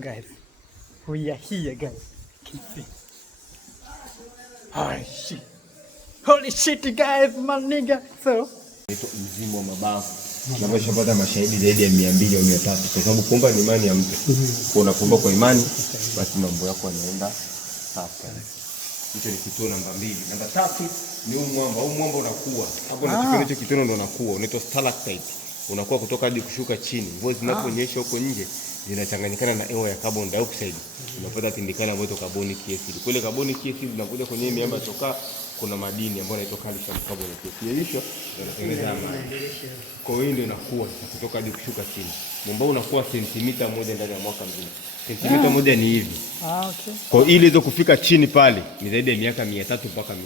Guys, we are here guys. Can you see? Holy shit. Holy shit guys, my nigga. So mzimu wa mabavu tunapata mashahidi zaidi ya 200 au 300 kwa sababu kuomba ni imani ya mtu. Unapoomba kwa imani basi mambo yako yanaenda safi. Hicho ni kituo namba 2. Namba 3 ni mwamba. Mwamba unakuwa hapo na kipindi hicho kitono ndo unakuwa unaitwa stalactite. Unakuwa kutoka hadi kushuka chini. Mvua zinaponyesha huko nje zinachanganyikana na hewa ya carbon dioxide. Unapata tindikana ambayo carbonic acid. Kule carbonic acid zinakuja kwenye miamba toka kuna madini ambayo yanaitwa calcium carbonate. Hiyo inatengeneza amani. Kwa hiyo ndio inakuwa kutoka hadi kushuka chini. Mwamba unakuwa sentimita moja ndani ya mwaka mzima. Sentimita moja ni hivi. Okay. Kwa hiyo ile kufika chini pale ni zaidi ya miaka 300 mpaka 400.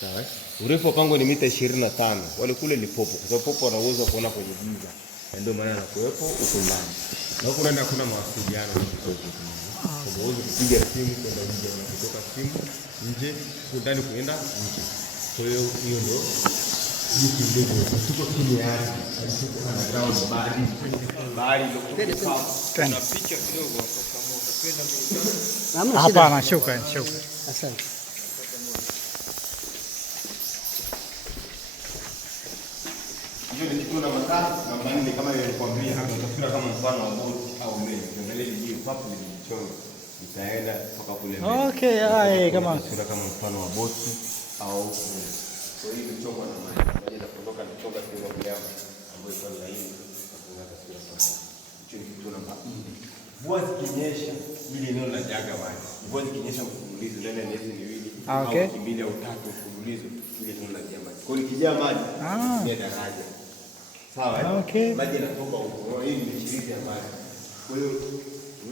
Sawa? Urefu wa pango ni mita 25. Wale kule ni popo. Kwa sababu popo wana uwezo wa kuona kwenye giza. Ndio maana anakuwepo huko ndani. Na huko ndani hakuna mawasiliano na kitoto. Kwa hiyo kupiga simu kwenda nje na kutoka simu nje ndani kuenda nje. Kwa hiyo hiyo ndio hiki ndio tuko chini ya ardhi. Tuko na ground bahari. Bahari ndio kuna picha kidogo kwa moto. Penda hapana, shukrani. Asante. Hiyo ni kitu namba 3 namba 4 kama nilikwambia hapo utafikira kama mfano wa boti au meli. Ndio ile hiyo papo ni mchoro. Itaenda mpaka kule mbele. Okay, hai kama utafikira kama mfano wa boti au kwa hiyo mchongo na maji. Maji yanapotoka ni kutoka kwa mnyama ambayo iko laini na kuna taswira kama hiyo. Kitu namba 4. Mvua zikinyesha ile eneo la jaga maji. Mvua zikinyesha mfululizo ndani ya miezi miwili au mbili au 3 mfululizo ile eneo la jaga maji. Kwa hiyo ikijaa maji ni daraja. Sawa, okay. Maji yanatoka huko. Hii ni shirika ya maji. Kwa hiyo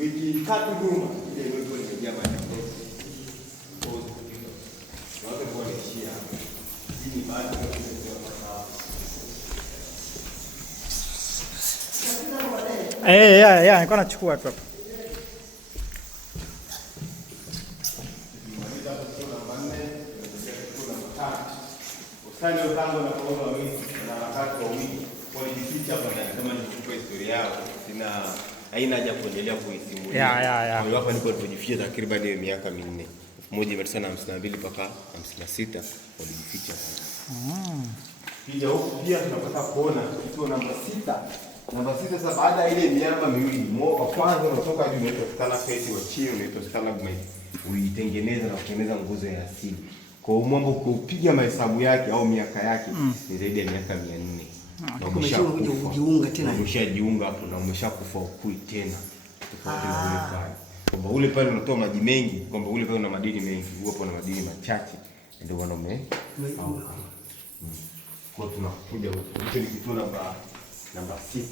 wiki 3 nyuma ile ndio imejaa maji. Watu wanaishia. Hii ni maji ya nilikuwa nachukua tu hapa. Usani utango na kuomba wiki na wakati wa wiki walijificha hapa ndani kama nilikuwa historia yao sina haina haja kuendelea kuisimulia. Ya. Kwa hapa niko tujificha takriban miaka 4. 1952 mpaka 56 walijificha hapa. Pia huko pia tunapata kuona kituo namba 6. Namba 6 sasa baada ya ile miamba miwili mwaka kwanza unatoka hadi unaitwa stalactite wa chini unaitwa stalagmite. Uitengeneza na kutengeneza nguzo ya asili. Kwa mwambo kupiga mahesabu yake au miaka yake ni zaidi ya miaka 400. Na umeshajiunga tena. Umeshajiunga hapo na umeshakufa ukui tena. Tofauti na ule pale. Kwamba ule pale unatoa maji mengi, kwamba ule pale una madini mengi, hapo una madini machache. Ndio wanaume. Kwa tunakuja huko. Hicho ni kituo namba 6.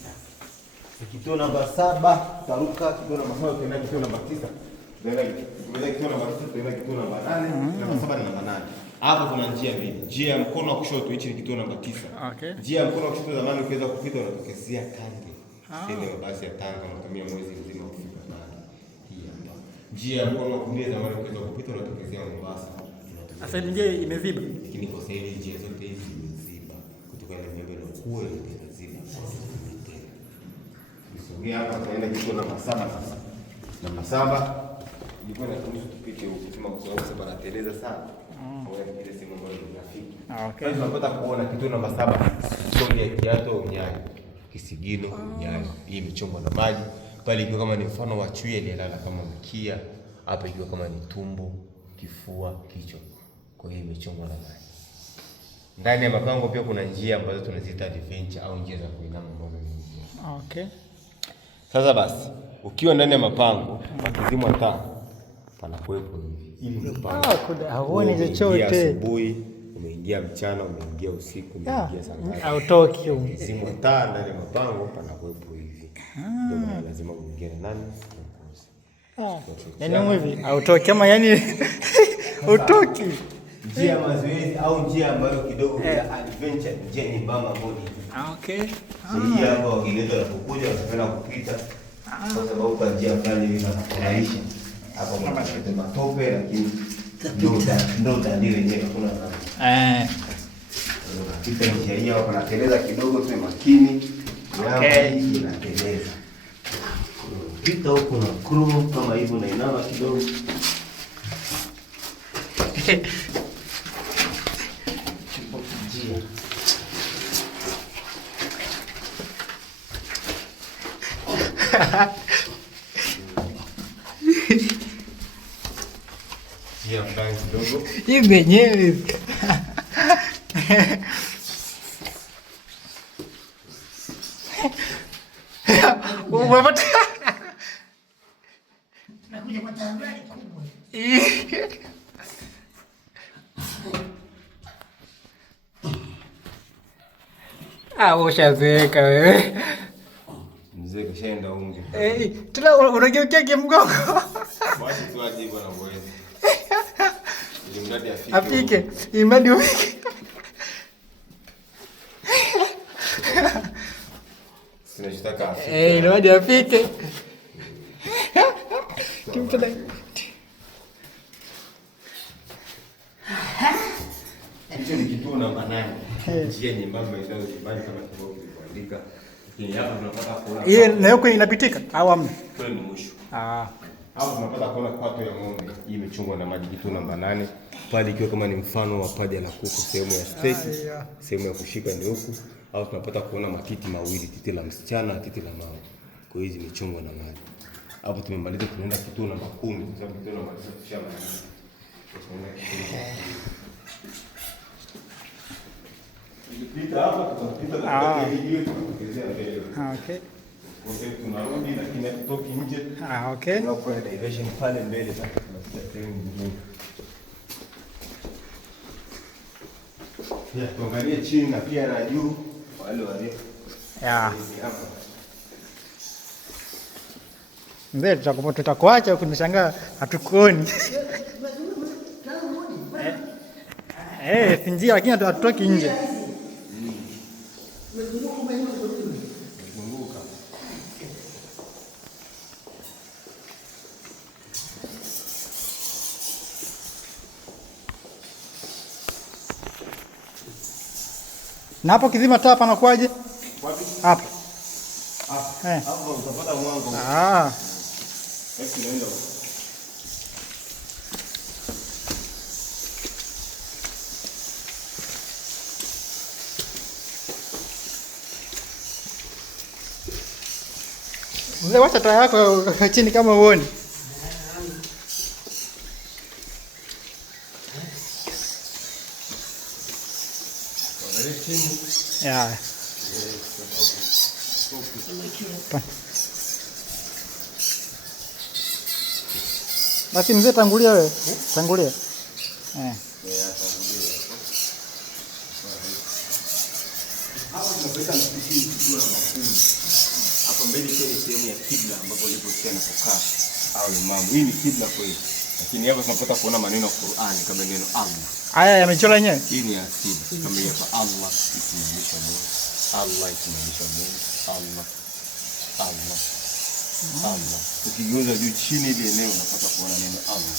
Kituo namba 7 taruka, kituo namba 7 tena kituo namba 9. Tunaenda kituo namba 6 tunaenda kituo namba 8, namba 7 na namba 8. Hapo kuna njia mbili. Njia ya mkono wa kushoto hichi ni kituo namba 9. Okay. Njia ya mkono wa kushoto zamani ukiweza kupita unatokezea Tanga. Ndio mabasi ya Tanga unatumia mwezi mzima kufika Tanga. Hii hapa. Njia ya mkono wa kulia zamani ukiweza kupita unatokezea Mombasa. Sasa ile njia imeziba. Lakini kwa sasa hivi njia zote hizi zimeziba. Kutoka ile miamba ile kuwa ile ziba. Nisogea hapa tunaenda kituo namba 7 sasa. Namba 7 ilikuwa inaruhusu tupite huko kusema kwa sababu sasa panateleza sana. Kwa ile simu ambayo ni rafiki. Okay. Sasa tunapata kuona kituo namba 7 stori ya kiato nyayo. Kisigino nyayo. Hii imechongwa na maji. Pale ikiwa kama ni mfano wa chui aliyelala kama mkia, hapa ikiwa kama ni tumbo, kifua, kichwa. Kwa hiyo imechongwa na maji. Ndani ya mapango pia kuna njia ambazo tunaziita adventure au njia za kuinama ambazo ni njia. Okay. Sasa basi, ukiwa ndani ya mapango, pakizimwa taa, panakuwepo hivi. Ili mpango. Hauoni chochote. Asubuhi, umeingia mchana, umeingia usiku, umeingia saa ngapi? Hautoki. Pakizimwa taa ndani ya mapango, panakuwepo hivi. Ndio maana lazima uingie na nani? Yaani hivi hautoki kama yani hautoki. Njia ya mazoezi au njia ambayo kidogo ya adventure, njia nyembamba bodi. Okay. Hii hapa wakileta wanapokuja wanapenda kupita. Kwa sababu kwa njia fulani hivi wanafurahisha. Hapa kuna matope lakini ndio ndio wenyewe kuna nani. Unapita njia hii hapa, unateleza kidogo tu makini. Okay. Unateleza. Pita huko na crew kama hivyo na inama kidogo. Hii wenyewe. Umepata? Nakuja kwa tahadhari kubwa. Ushazeeka wewe. Mzee kashaenda unge. Tuna unageukia kimgongo. Basi tu aje bwana mwezi. Ili mradi afike. Afike, imradi ufike. Tunataka afike. Imradi afike. Kimtada. Hicho ni kituo namba 8. Njia nyembamba inayo nyumbani kama kibovu kuandika. Lakini hapa tunapata kuona. Hii na huko inapitika au amna? Kule ni mwisho. Hapo tunapata kuona kwato ya ng'ombe. Hii imechungwa na maji kituo namba 8. Pale ikiwa kama ni mfano wa paja la kuku, sehemu ya space, sehemu ya kushika ndio huku. Au tunapata kuona matiti mawili, titi la msichana, titi la mama. Kwa hiyo hizi imechungwa na maji. Hapo tumemaliza, tunaenda kituo namba 10 kwa sababu kituo namba 9 tushamaliza. Tukipita hapa tutapita katika hiyo tukielekea mbele. Okay. Kwa hiyo tunarudi lakini tutoki nje. Okay. Na kwa diversion pale mbele sasa tunasikia sehemu nyingine. Ya, tuangalie chini na pia na juu wale wale. Mzee, tutakuacha ukinishangaa hatukuoni. Sinjia lakini hatutoki nje. Na hapo kizima taa panakuaje? Wapi? Hapa. Hapo utapata mwanga. Hebu tunaenda. Mzee, wacha taa yako chini kama uone. Basi mzee, tangulia wewe. Tangulia. Hapa mbele ni sehemu ya kibla ambapo ndipo tena kukaa au imamu. Hii ni kibla kweli. Lakini hapa tunapata kuona maneno ya Qur'ani kama neno Allah. Haya yamechora yenyewe. Hii ni asili. Kama hapa Allah ikimaanisha Mungu. Allah ikimaanisha Mungu. Allah. Ukigeuza juu chini ile eneo unapata kuona neno Allah.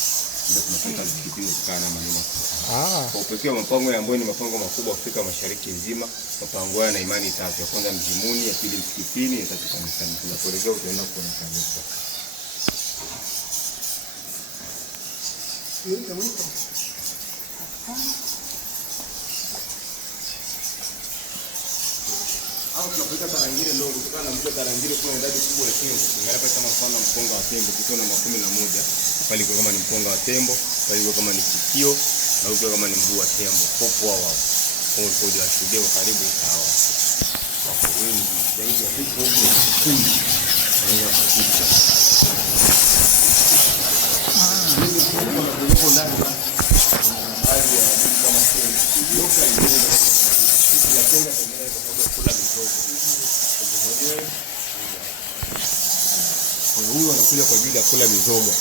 Ndio tunapata zikipigwa kana maneno. Kwa upekee wa mapango ambayo ni mapango makubwa Afrika Mashariki nzima, mapango haya na imani tatu. Ya kwanza mjimuni, ya pili msikitini, ya tatu kanisani. Tunapoelekea utaenda kuona kanisa. Hapo tunapita tarangire ndogo kutokana na mto tarangire kuna idadi kubwa ya tembo. Ingawa pale kama mfano mkonga wa tembo kikiwa na 11, pale kwa kama ni mkonga wa tembo, pale kwa kama ni sikio, na huko kama ni mguu wa tembo. Popo wao. Kwa hiyo washuhudia kwa karibu sawa. Wako wengi zaidi ya 10. Wanaweza kupita. Ndio ndani. Hadi ya kama sio. Yoka ile ya tenga kula mizoga. Huyu anakuja kwa ajili ya kula mizoga.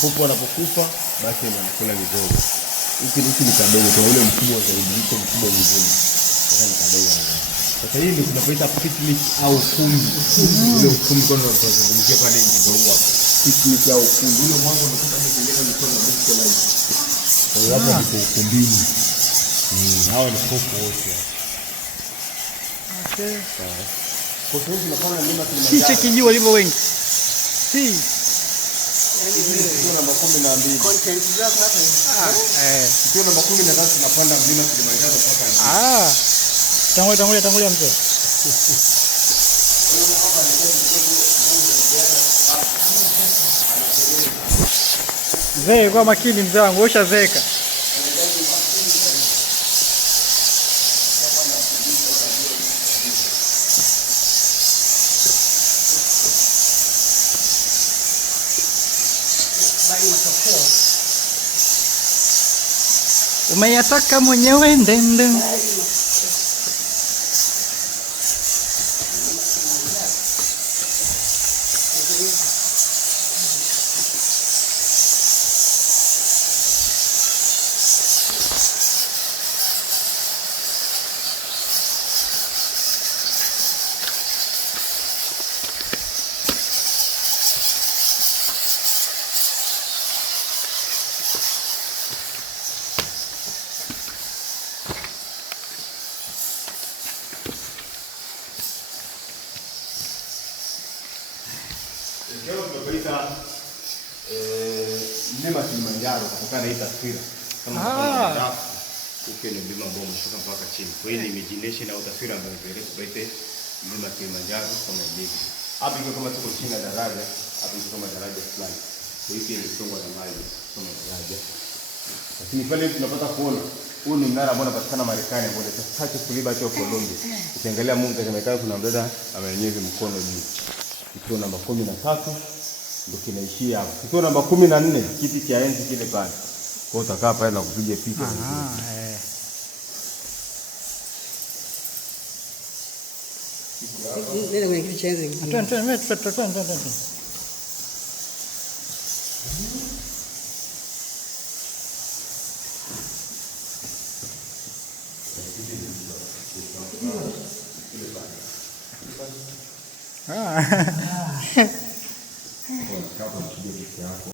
Popo anapokufa basi anakula mizoga. Hiki ni kadogo kwa yule mkubwa zaidi, yuko mkubwa mzuri. Sasa ni kadogo. Sasa hii ndio tunapoita picnic au kumbi. Ule ukumbi kwa ndio tunazungumzia pale nje ndio hapo. Picnic au kumbi. Ule mwanzo unakuta mtengeza mikono na disco light. Kwa hiyo hapo ni ukumbini. Hao ni popo wote. Okay. Kwa sababu tunafanya mlima Kiche kijua walivyo wengi. Kituo namba 12. Content zako hapa. Kituo namba 13 tunapanda mlima Kilimanjaro mpaka. Tangulia mzee. Mzee, kwa makini mzee wangu, ushazeeka. Umeyataka mwenyewe ndende. Leo tunapoita mlima Kilimanjaro kutokana na hii taswira kama grafu ukiwa ni mlima ambao umeshuka mpaka chini. Kwa hiyo ni imagination au taswira ambayo tunaita mlima Kilimanjaro kama ilivyo. Hapa iko kama tuko chini ya daraja, hapa iko kama daraja fulani. Kwa hiyo pia imesongwa na maji kama daraja. Lakini pale tunapata kuona huu ni mnara ambao unapatikana Marekani ambao ni Statue of Liberty of Colombia. Ukiangalia Mungu katika kuna mdada amenyeza mkono juu. Kituo namba 13 ndio kinaishia hapo. Kituo namba 14 kiti cha enzi kile pale. Kwa utakaa pale na kupiga picha. Nenda kwenye kiti cha enzi. Twende.